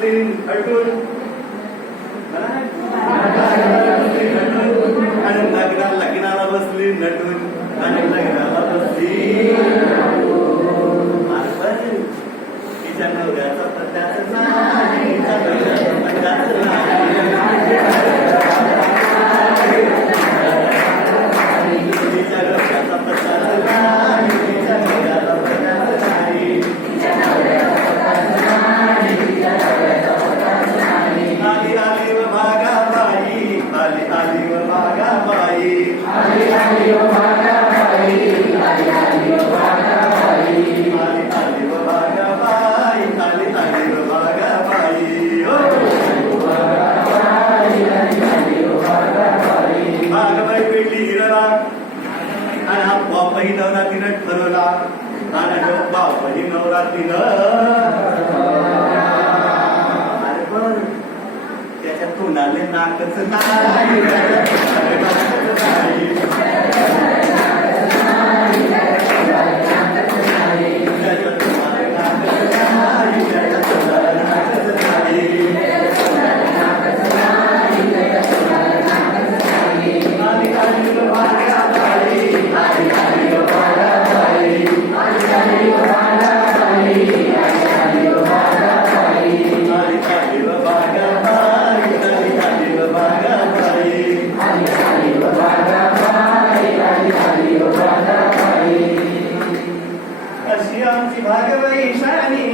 बसली हटून आणि लग्नाला बसली नटून आणि लग्नाला बसली तिच्या नवऱ्याचा पत्त्याच नाही तिच्या नवऱ्याचा पत्त्याच नाही तिच्या नवऱ्याचा पत्त्याच नाही तिच्या नवऱ्याचा पत्त्याच नाही आली आली व भागाबाई आली आली व भागाबाई आली आली व भागाबाई आली आली व भागाबाई आली आली व भागाबाई आली आली व भागाबाई हो भागाबाई आली आली व भागाबाई भागाबाई भेटली हिरला आणि हा बापाही नवरात्रीनं ठरवला आणि तो बापाही नवरात्रीनं त्याच्या तोंडाले नाकच नाही भागबाई शानी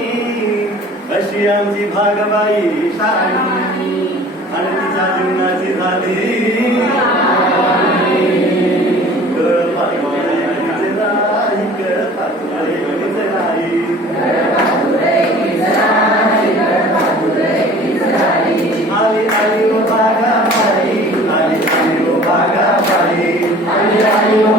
अशी आमची भागबाई शानी आणि तिच्या जीवनाची झाली आली आली ओ भागाबाई आली आली ओ भागाबाई आली आली